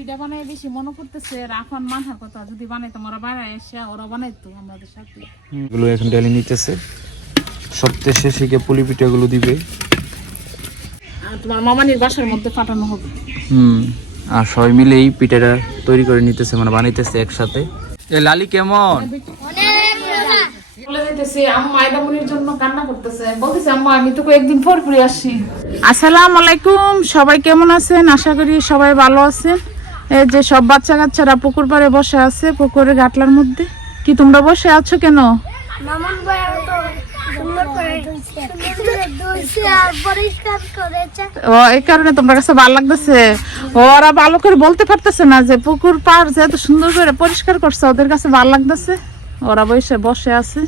পিঠা বানাই বেশি মনে করতেছে রাফান মাথার কথা যদি বানাইতো ওরা বানায় এসে ওরা বানাইতো আমাদের সাথে। এগুলো এখন ডেলি নিতেছে। সপ্তাহে শেষে গিয়ে পুলি পিঠাগুলো দিবে। আর তোমার মামানির বাসার মধ্যে পাঠানো হবে। হুম আর সবাই মিলে এই পিঠাটা তৈরি করে নিতেছে মানে বানাইতেছে একসাথে। এ লালি কেমন? আসসালামু আলাইকুম সবাই কেমন আছেন? আশা করি সবাই ভালো আছেন। এই যে সব বাচ্চা কাচ্চারা পুকুর পাড়ে বসে আছে পুকুরে গাটলার মধ্যে। কি তোমরা বসে আছো কেন? ও এই কারণে তোমার কাছে ভালো লাগতেছে? ওরা ভালো করে বলতে পারতেছে না যে পুকুর পাড় যে এত সুন্দর করে পরিষ্কার করছে ওদের কাছে ভালো লাগতেছে। ওরা বসে বসে আছে।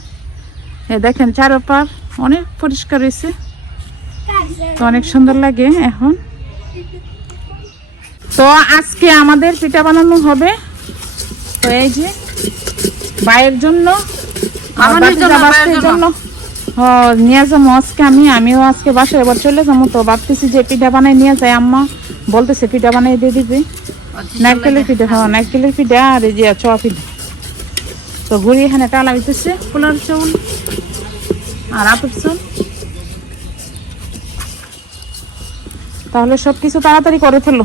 এ দেখেন চারোপার অনেক পরিষ্কার হয়েছে। তো অনেক সুন্দর লাগে এখন। তো আজকে আমাদের পিঠা বানানো হবে। তো এই যে ভাইয়ের জন্য আর বাতিজা বাস্তির জন্য নিয়ে যাব আজকে আমি আমিও আজকে বাসায় এবার চলে যাব। তো ভাবতেছি যে পিঠা বানাই নিয়ে যাই আম্মা বলতেছে পিঠা বানাই দিয়ে দিবে। নারকেলের পিঠা হ্যাঁ নারকেলের পিঠা আর এই যে চ পিঠা। তো ঘুরি এখানে টালা হইতেছে পোলার চাউল আর চাউল তাহলে সব কিছু তাড়াতাড়ি করে ফেলো।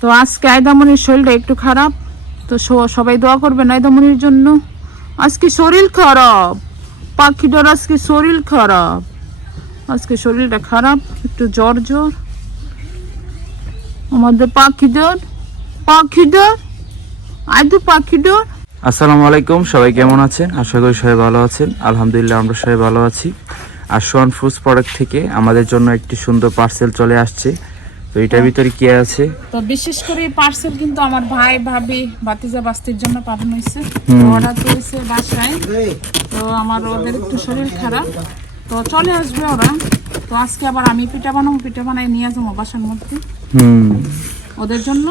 তো আজকে আয়দামনির শরীরটা একটু খারাপ, তো সবাই দোয়া করবেন আয়দামনির জন্য। আজকে শরীর খারাপ, পাখিটার আজকে শরীর খারাপ। আজকে শরীরটা খারাপ, একটু জ্বর জ্বর। আমাদের পাখিদের পাখিদের আইদু পাখিদের আসসালামু আলাইকুম, সবাই কেমন আছেন? আশা করি সবাই ভালো আছেন। আলহামদুলিল্লাহ, আমরা সবাই ভালো আছি। আর সোয়ান ফুডস প্রোডাক্ট থেকে আমাদের জন্য একটি সুন্দর পার্সেল চলে আসছে। তো এটার ভিতরে কি আছে? তো বিশেষ করে পার্সেল কিন্তু আমার ভাই ভাবি বাতিজা বাস্তির জন্য পাঠানো হয়েছে। অর্ডার করেছে বাসায়। তো আমার ওদের একটু শরীর খারাপ। তো চলে আসবে ওরা। তো আজকে আবার আমি পিঠা বানাবো পিঠা বানাই নিয়ে যাব বাসার মধ্যে। হুম। ওদের জন্য?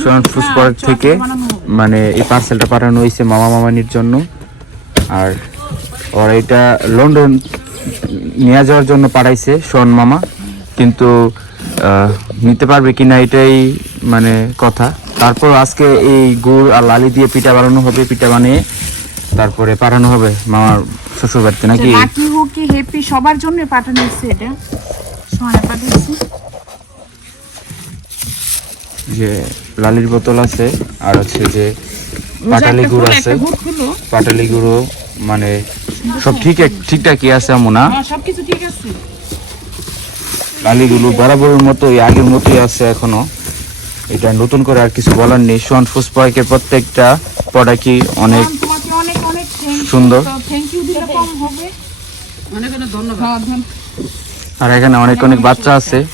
সোয়ান ফুডস হ্যাঁ, থেকে মানে এই পার্সেলটা পাঠানো হয়েছে মামা মামানির জন্য। আর ওরা এটা লন্ডন নিয়ে যাওয়ার জন্য পাঠাইছে সোয়ান মামা। কিন্তু নিতে পারবে কিনা এটাই মানে কথা। তারপর আজকে এই গুড় আর লালি দিয়ে পিঠা বানানো হবে পিঠা বানিয়ে তারপরে পাঠানো হবে মামার শ্বশুর বাড়িতে নাকি লাকি হুকি হ্যাপি সবার জন্য পাঠানো হয়েছে এটা? সোহানে পাঠিয়েছি। যে লালির বোতল আছে আর হচ্ছে যে পাটালি গুড় আছে। পাটালি গুঁড়ো মানে সব ঠিক ঠিকঠাকই আছে আমনা হ্যাঁ সবকিছু ঠিক আছে। লালিগুলো বরাবরের মতোই আগের মতোই আছে এখনও। এটা নতুন করে আর কিছু বলার নেই। সোয়ান ফুস পার্কের প্রত্যেকটা প্রোডাক্টই অনেক। সুন্দর। ধন্যবাদ। আর এখানে অনেক অনেক বাচ্চা আছে।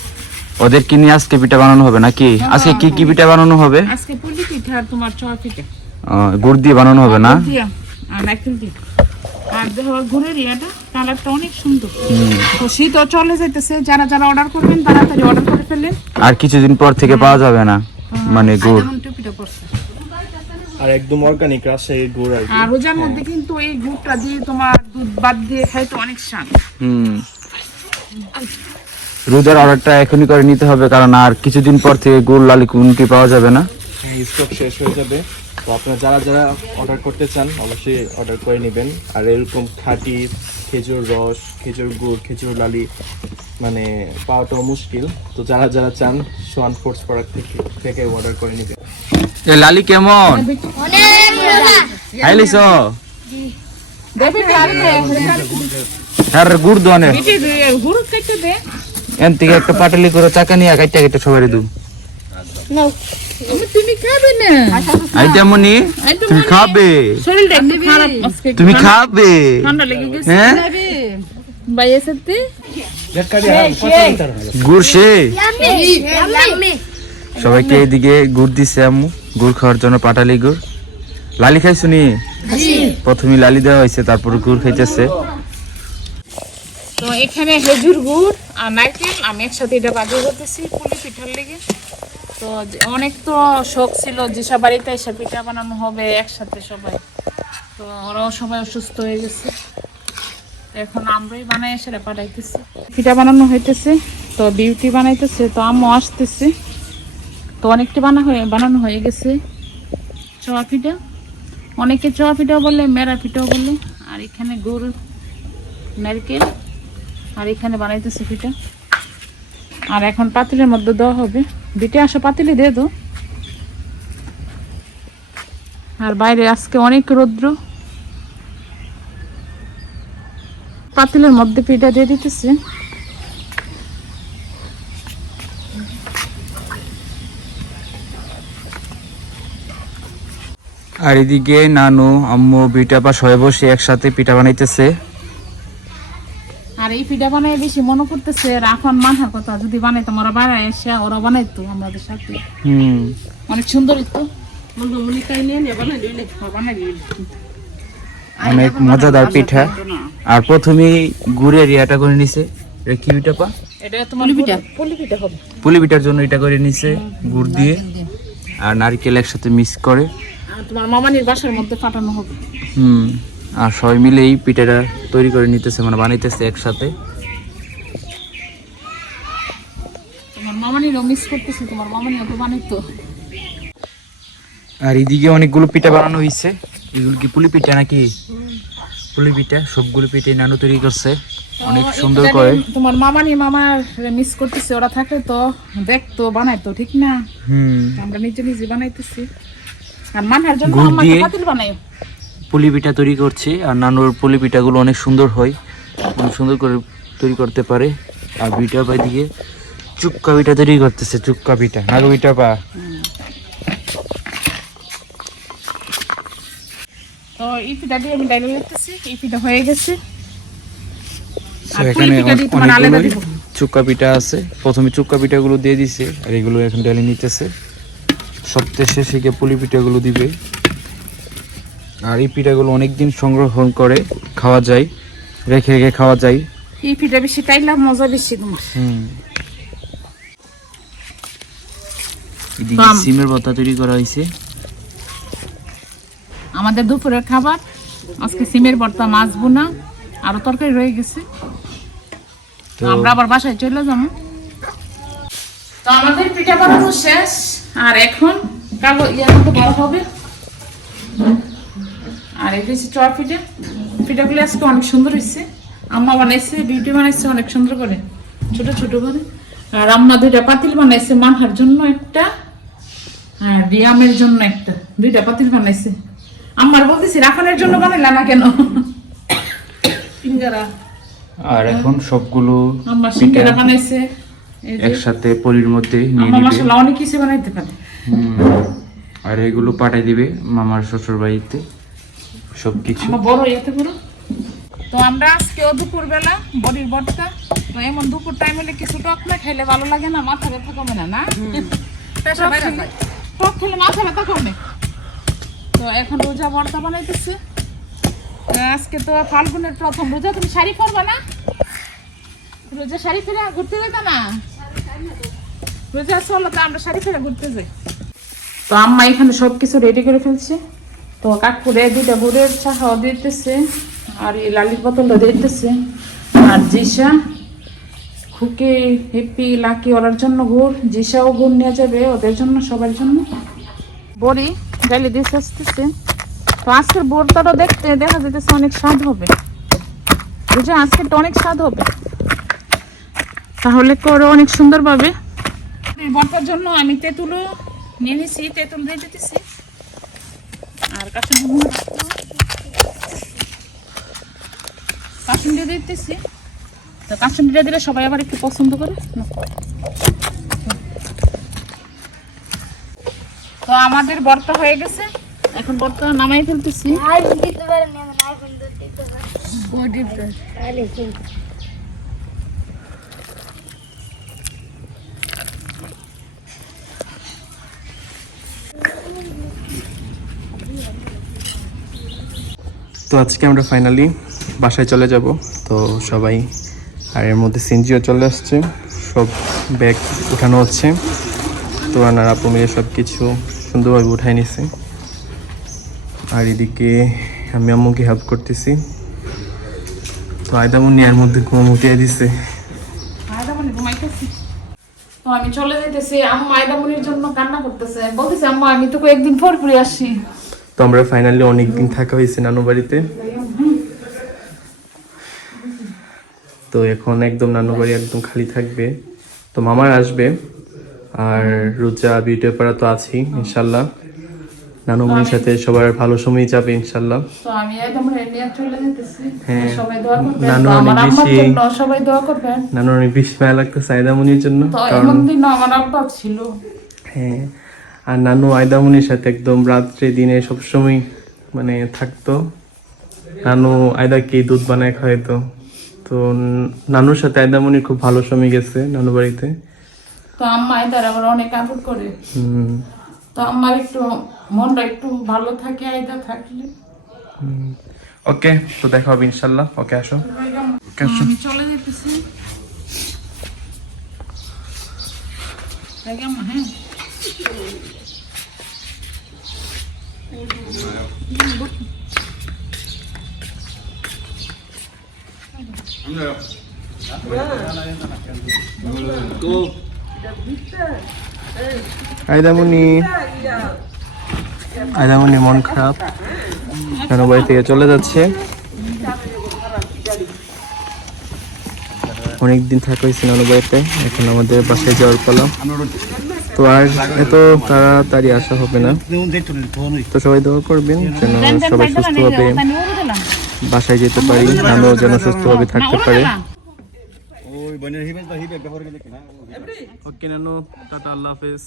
ওদের কি নিয়ে আজকে পিঠা বানানো হবে নাকি? আজকে কি কি পিঠা বানানো হবে? আজকে পুলি পিঠা আর তোমার চ পিঠা। আহ, গুড় দিয়ে বানানো হবে না? আর নারকেল দিয়ে। আর দেখো গুড়ের ইয়েটা। কালারটা অনেক সুন্দর। তো শীত চলে যাইতেছে যারা যারা অর্ডার করবেন তাড়াতাড়ি অর্ডার করে ফেললেন। আর কিছুদিন পর থেকে পাওয়া যাবে না মানে গুড়। টুপিটা পড়ছে আর একদম অর্গানিক রাজশাহীর গুড় আর আর রোজার মধ্যে কিন্তু এই গুড়টা দিয়ে তোমার দুধ বাদ দিয়ে খাইতে অনেক স্বাদ। হুম। রোজার অর্ডারটা এখনই করে নিতে হবে কারণ আর কিছুদিন পর থেকে গুড় লালি কোনটি পাওয়া যাবে না। স্টক শেষ হয়ে যাবে। তো আপনারা যারা যারা অর্ডার করতে চান অবশ্যই অর্ডার করে নেবেন। আর এরকম খাঁটি খেজুর রস খেজুর গুড় খেজুর লালি মানে পাওয়াটাও মুশকিল। তো যারা যারা চান সোয়ান ফোর্স প্রোডাক্ট থেকে থেকে অর্ডার করে নেবেন এ লালি কেমন? খাইলিস দেবি হ্যাঁ গুড় দোয়ানে এন থেকে একটা পাটালি করে চাকা নিয়ে কাইটা কাইটা সবাই দু। তুমি খাবে না। আইটা মনি তুমি খাবে। শরীরটা একটু খারাপ আজকে। তুমি খাবে। ঠান্ডা লেগে গেছে। হ্যাঁ? বাইরে সাথে গুড় সে। Yummy yummy. সবাইকে এইদিকে গুড় দিছে আম্মু। গুড় খাওয়ার জন্য পাটালি গুড়। লালি খাইছো নি? প্রথমে লালি দেওয়া হয়েছে তারপর গুড় খাইতেছে। তো এখানে খেজুর গুড় আর নারকেল আমি একসাথে এটা বাজিয়ে করতেছি পুলি পিঠার লেগে। তো অনেক তো শখ ছিল যেসব বাড়িতে এসে পিঠা বানানো হবে, একসাথে সবাই। তো ওরাও সবাই অসুস্থ হয়ে গেছে। এখন আমরাই বানাই এসে পাঠাইতেছি। পিঠা বানানো হইতেছে, তো বিউটি বানাইতেছে, তো আম্মু আসতেছে। তো অনেকটা বানা হয়ে বানানো হয়ে গেছে। চোয়া পিঠা। অনেকে চোয়া পিঠাও বলে, মেরা পিঠাও বলে। আর এখানে গুড়, নারকেল, আর এখানে বানাইতেছে পিঠা। আর এখন পাতিলের মধ্যে দেওয়া হবে। বিটে আসো পাতিলে দো। আর বাইরে আজকে অনেক রৌদ্র। পাতিলের মধ্যে পিঠা দিয়ে দিতেছে। আর এদিকে নানু, আম্মু, বিটা বা সবাই বসে একসাথে পিঠা বানাইতেছে। আর এই পিঠা বানাই বেশি মনে করতেছে রাখন মানহার কথা যদি বানাইতো ওরা বানায় এসে ওরা বানাইতো আমাদের সাথে। হুম। অনেক সুন্দর তো অনেক মজাদার পিঠা। আর প্রথমেই গুড়ের ইয়াটা করে নিছে। এটা কি পিঠা পা? এটা তোমার পিঠা। পলি পিঠা হবে। পুলি পিঠার জন্য এটা করে নিছে গুড় দিয়ে। আর নারকেল একসাথে মিক্স করে। আর তোমার মামানির বাসার মধ্যে ফাটানো হবে। হুম। আর সবাই মিলে এই পিঠাটা তৈরি করে নিতেছে মানে বানাইতেছে একসাথে। আর এদিকে অনেকগুলো পিঠা বানানো হয়েছে এগুলো কি পুলি পিঠা নাকি? পুলি পিঠা সবগুলো পিঠে নানু তৈরি করছে। অনেক সুন্দর করে। তোমার মামানি মামার মিস করতেছে ওরা থাকলে তো দেখতো বানাইতো ঠিক না? হুম। আমরা নিজে নিজে বানাইতেছি। আর মানহার জন্য আমাকে পাতিল বানাই পুলি পিঠা তৈরি করছে আর নানুর পুলি পিঠাগুলো অনেক সুন্দর হয়। অনেক সুন্দর করে তৈরি করতে পারে। আর পিঠা পা দিকে চুক্কা পিঠা তৈরি করতেছে চুক্কা পিঠা। নাগু পিঠা পা। তো এই পিঠা দিয়ে আমি ডাইলে এই হয়ে গেছে। এখানে চুক্কা পিঠা আছে। প্রথমে চুক্কা পিঠাগুলো দিয়ে দিছে আর এগুলো এখন ডালি নিতেছে। সপ্তাহে শেষে পুলি পিঠাগুলো দিবে। আর এই পিঠাগুলো অনেকদিন সংরক্ষণ করে খাওয়া যায় রেখে রেখে খাওয়া যায়। এই পিঠা বেশি টাইলা মজা বেশি তোমার। এদিকে সিমের ভর্তা তৈরি করা হয়েছে আমাদের দুপুরের খাবার আজকে সিমের ভর্তা মাছ বোনা আরও তরকারি রয়ে গেছে। তো আমরা আবার বাসায় চলে যাব। তো আমাদের পিঠা বানানো শেষ আর এখন কাগজ ইয়ার মতো বড় হবে। আর এটা হচ্ছে চর পিঠা পিঠাগুলো আজকে অনেক সুন্দর হয়েছে। আম্মা বানাইছে বিউটি বানাইছে অনেক সুন্দর করে। ছোট ছোট করে। আর আম্মা দুইটা পাতিল বানাইছে মানহার জন্য একটা আর রিয়ামের জন্য একটা। দুইটা পাতিল বানাইছে। আমার বলতেছি রাখানের জন্য বানাইলা না কেন? সিঙ্গারা। আর এখন সবগুলো আম্মা সিঙ্গারা বানাইছে একসাথে পলির মধ্যে নিয়ে নিবে। মশলা অনেক কিছু বানাইতে পারে। আর এগুলো পাঠাই দিবে মামার শ্বশুর বাড়িতে সবকিছু। আমার বড় এতে বড় তো আমরা আজকেও দুপুর বেলা বডির বটটা তো এমন দুপুর টাইম হলে কিছু টক না খাইলে ভালো লাগে না মাথা ব্যথা কমে না না? টক খেলে- মাথা ব্যথা কমে। তো এখন রোজা বর্তা বানাইতেছে। আজকে তো ফাল্গুনের প্রথম রোজা তুমি শাড়ি পরবা না? রোজা শাড়ি ফেরা ঘুরতে যেত না? রোজা চলো তো আমরা শাড়ি ফেরা ঘুরতে যাই। তো আম্মা এখানে সব কিছু রেডি করে ফেলছে। তো কাকুরে দুইটা গুড়ের চাহাও দিতেছে, আর এই লালির বোতলটা দিতেছে। আর জিসা খুকে, হেপি, লাকি, ওরার জন্য গুড় জিসাও গুড় নিয়ে যাবে ওদের জন্য, সবার জন্য। বড়ি গাইলে দিয়ে আসতেছে। তো আজকের বোরটারও দেখতে দেখা যেতেছে অনেক স্বাদ হবে। বুঝে, আজকেরটা অনেক স্বাদ হবে। তাহলে করে অনেক এই বর্তার জন্য আমি তেঁতুলও নিয়ে নিছি, তেঁতুল দিয়ে দিতেছি। দিয়ে দিতেছি। তো দিয়ে দিলে সবাই আবার একটু পছন্দ করে। তো আমাদের বর্তা হয়ে গেছে। এখন বর্তা নামাই ফেলতেছি আর দিতে পারেন না আর বন্ধু দিতে পারেন তাহলে কি তো আজকে আমরা ফাইনালি বাসায় চলে যাব। তো সবাই, আর এর মধ্যে সিনজিও চলে আসছে। সব ব্যাগ উঠানো হচ্ছে। তো রান্নার আপু মিলে সব কিছু সুন্দরভাবে উঠাই নিছে। আর এদিকে আমি আম্মুকে হেল্প করতেছি। তো আয়দামুনি এর মধ্যে ঘুম উঠিয়ে দিছে। আমি চলে যাইতেছি। আম্মা আয়দামনির জন্য কান্না করতেছে। বলতেছে, আম্মা, আমি তো কয়েকদিন পর ঘুরে আসি তো আমরা ফাইনালি অনেকদিন থাকা হয়েছে নানু বাড়িতে। তো এখন একদম নানু বাড়ি একদম খালি থাকবে। তো মামার আসবে আর রুজা বিউটি পাড়া তো আছেই ইনশাল্লাহ। নানু মনির সাথে সবার ভালো সময় যাবে ইনশাল্লাহ। হ্যাঁ। নানু অনেক বেশি- নানু অনেক বেশি মায়া লাগতো সাইদামনির জন্য। কারণ দিন হ্যাঁ আর নানু আয়দামনির সাথে একদম রাত্রে দিনে সবসময় মানে থাকতো। নানু আয়দাকে দুধ বানায় খাওয়াইতো। তো নানুর সাথে আয়দামনির খুব ভালো সময় গেছে নানু বাড়িতে। তো আম্মা আয়দার আবার অনেক আদর করে। হুম, তো আমার একটু মনটা একটু ভালো থাকে আয়দা থাকলে। ওকে তো দেখা হবে ইনশাল্লাহ। ওকে আসো। আসো। আমি চলে যেতেছি। হ্যাঁ। মন খারাপ। নানু বাড়ি থেকে চলে যাচ্ছে। অনেকদিন থাকা হয়েছে বাড়িতে। এখন আমাদের বাসায় যাওয়ার পালা। তো আর এত তাড়াতাড়ি আসা হবে না। তো সবাই দোয়া করবেন যেন সবাই সুস্থ হবে। বাসায় যেতে পারি আমিও যেন সুস্থভাবে থাকতে পারে। ওকে নানো টাটা আল্লাহ হাফেজ।